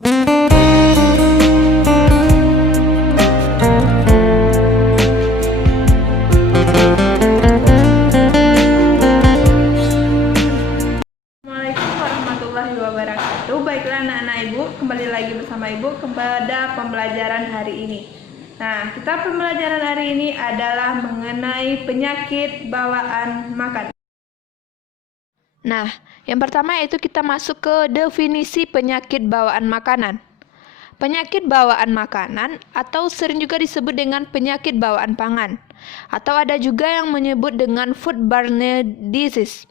Assalamualaikum warahmatullahi wabarakatuh. Baiklah anak-anak ibu, kembali lagi bersama ibu kepada pembelajaran hari ini. Nah, pembelajaran hari ini adalah mengenai penyakit bawaan makanan. Nah, yang pertama yaitu kita masuk ke definisi penyakit bawaan makanan. Penyakit bawaan makanan atau sering juga disebut dengan penyakit bawaan pangan, atau ada juga yang menyebut dengan foodborne disease,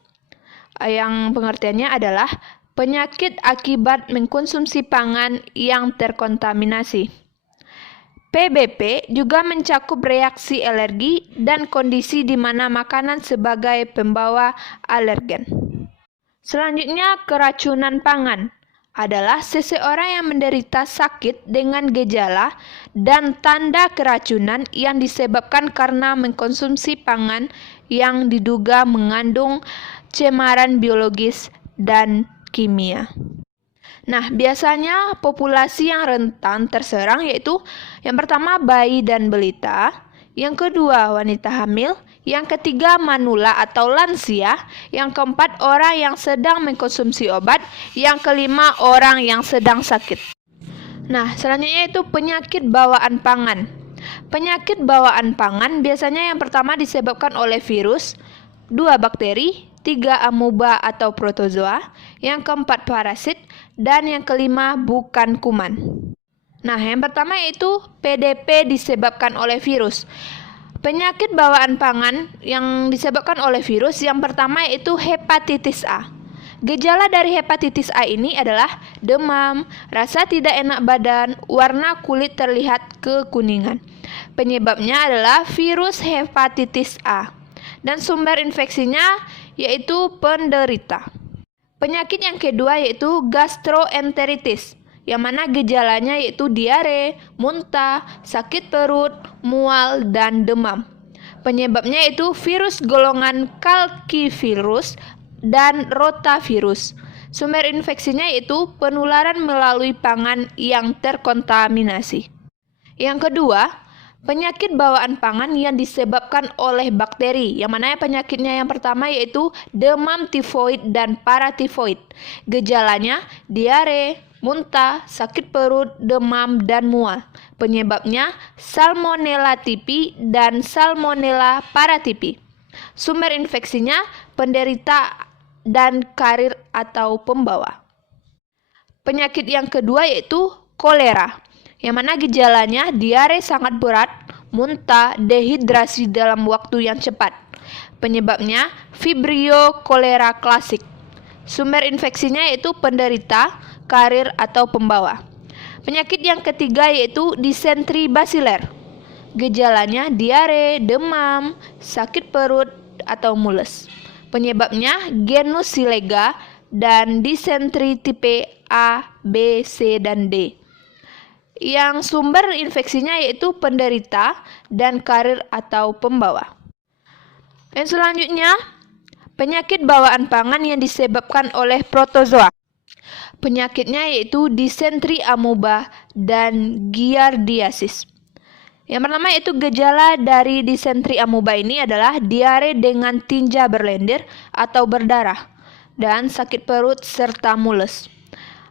yang pengertiannya adalah penyakit akibat mengkonsumsi pangan yang terkontaminasi. PBP juga mencakup reaksi alergi dan kondisi di mana makanan sebagai pembawa alergen. Selanjutnya, keracunan pangan adalah seseorang yang menderita sakit dengan gejala dan tanda keracunan yang disebabkan karena mengkonsumsi pangan yang diduga mengandung cemaran biologis dan kimia. Nah, biasanya populasi yang rentan terserang yaitu yang pertama bayi dan balita, yang kedua wanita hamil, yang ketiga manula atau lansia, yang keempat orang yang sedang mengkonsumsi obat, yang kelima orang yang sedang sakit. Nah, selanjutnya itu penyakit bawaan pangan. Penyakit bawaan pangan biasanya yang pertama disebabkan oleh virus, 2 bakteri, 3 amoeba atau protozoa, yang keempat parasit, dan yang kelima bukan kuman. Nah, yang pertama yaitu PDP disebabkan oleh virus. Penyakit bawaan pangan yang disebabkan oleh virus yang pertama yaitu hepatitis A. Gejala dari hepatitis A ini adalah demam, rasa tidak enak badan, warna kulit terlihat kekuningan. Penyebabnya adalah virus hepatitis A. Dan sumber infeksinya yaitu penderita. Penyakit yang kedua yaitu gastroenteritis, yang mana gejalanya yaitu diare, muntah, sakit perut, mual, dan demam. Penyebabnya yaitu virus golongan kalkivirus dan rotavirus. Sumber infeksinya yaitu penularan melalui pangan yang terkontaminasi. Yang kedua, penyakit bawaan pangan yang disebabkan oleh bakteri, yang mana penyakitnya yang pertama yaitu demam tifoid dan paratifoid. Gejalanya diare, muntah, sakit perut, demam, dan mual. Penyebabnya Salmonella typhi dan Salmonella paratyphi. Sumber infeksinya penderita dan karir atau pembawa. Penyakit yang kedua yaitu kolera, yang mana gejalanya diare sangat berat, muntah, dehidrasi dalam waktu yang cepat. Penyebabnya Vibrio cholera klasik. Sumber infeksinya yaitu penderita, karir atau pembawa. Penyakit yang ketiga yaitu disentri basiler. Gejalanya diare, demam, sakit perut atau mules. Penyebabnya genus Silega dan disentri tipe A, B, C, dan D. Yang sumber infeksinya yaitu penderita dan karir atau pembawa. Yang selanjutnya, penyakit bawaan pangan yang disebabkan oleh protozoa. Penyakitnya yaitu disentri amoeba dan giardiasis. Yang pertama yaitu gejala dari disentri amoeba ini adalah diare dengan tinja berlendir atau berdarah dan sakit perut serta mules.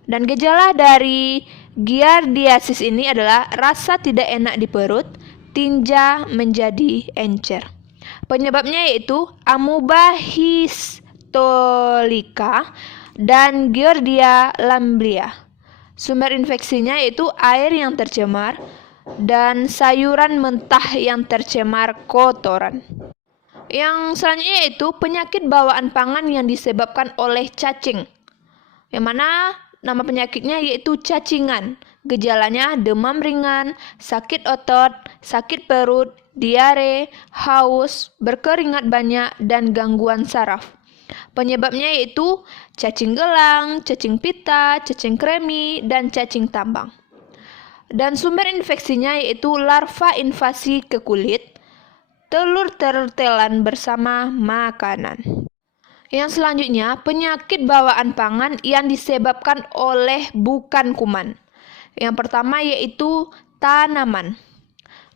Dan gejala dari giardiasis ini adalah rasa tidak enak di perut, tinja menjadi encer. Penyebabnya yaitu amoeba histolica dan Giardia lamblia. Sumber infeksinya yaitu air yang tercemar dan sayuran mentah yang tercemar kotoran. Yang selanjutnya yaitu penyakit bawaan pangan yang disebabkan oleh cacing, yang mana nama penyakitnya yaitu cacingan. Gejalanya demam ringan, sakit otot, sakit perut, diare, haus, berkeringat banyak, dan gangguan saraf. Penyebabnya yaitu cacing gelang, cacing pita, cacing kremi, dan cacing tambang. Dan sumber infeksinya yaitu larva invasi ke kulit, telur tertelan bersama makanan. Yang selanjutnya, penyakit bawaan pangan yang disebabkan oleh bukan kuman. Yang pertama yaitu tanaman.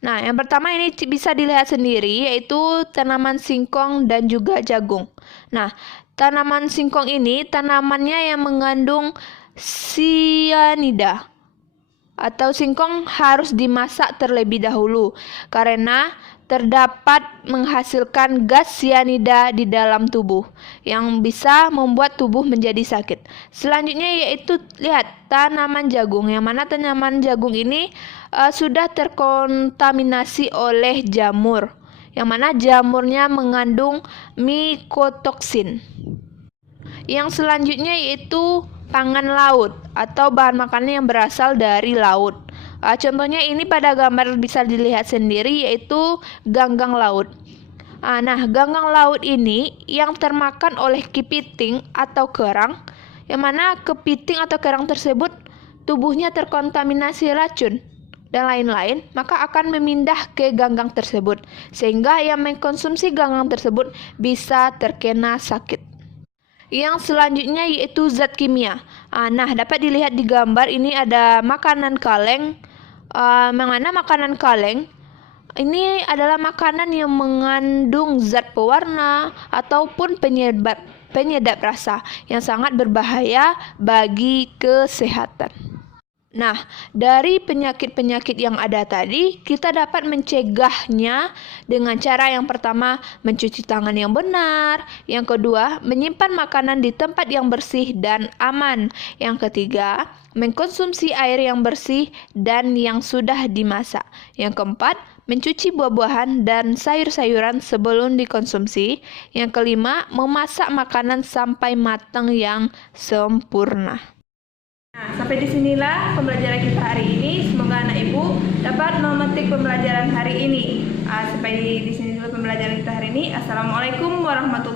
Nah, yang pertama ini bisa dilihat sendiri yaitu tanaman singkong dan juga jagung. Nah, tanaman singkong ini tanamannya yang mengandung sianida. Atau singkong harus dimasak terlebih dahulu karena terdapat menghasilkan gas sianida di dalam tubuh yang bisa membuat tubuh menjadi sakit. Selanjutnya yaitu lihat tanaman jagung, yang mana tanaman jagung ini sudah terkontaminasi oleh jamur, yang mana jamurnya mengandung mikotoksin. Yang selanjutnya yaitu pangan laut atau bahan makanan yang berasal dari laut. Contohnya ini pada gambar bisa dilihat sendiri yaitu ganggang laut. Nah, ganggang laut ini yang termakan oleh kepiting atau kerang, yang mana kepiting atau kerang tersebut tubuhnya terkontaminasi racun dan lain-lain, maka akan memindah ke ganggang tersebut, sehingga yang mengkonsumsi ganggang tersebut bisa terkena sakit. Yang selanjutnya yaitu zat kimia. Nah, dapat dilihat di gambar ini ada makanan kaleng. Mana makanan kaleng ini adalah makanan yang mengandung zat pewarna ataupun penyedap rasa yang sangat berbahaya bagi kesehatan. Nah, dari penyakit-penyakit yang ada tadi, kita dapat mencegahnya dengan cara yang pertama, mencuci tangan yang benar. Yang kedua, menyimpan makanan di tempat yang bersih dan aman. Yang ketiga, mengkonsumsi air yang bersih dan yang sudah dimasak. Yang keempat, mencuci buah-buahan dan sayur-sayuran sebelum dikonsumsi. Yang kelima, memasak makanan sampai matang yang sempurna. Nah, sampai disinilah pembelajaran kita hari ini. Semoga anak ibu dapat memetik pembelajaran hari ini. Sampai di sini dulu pembelajaran kita hari ini. Assalamualaikum warahmatullahi wabarakatuh.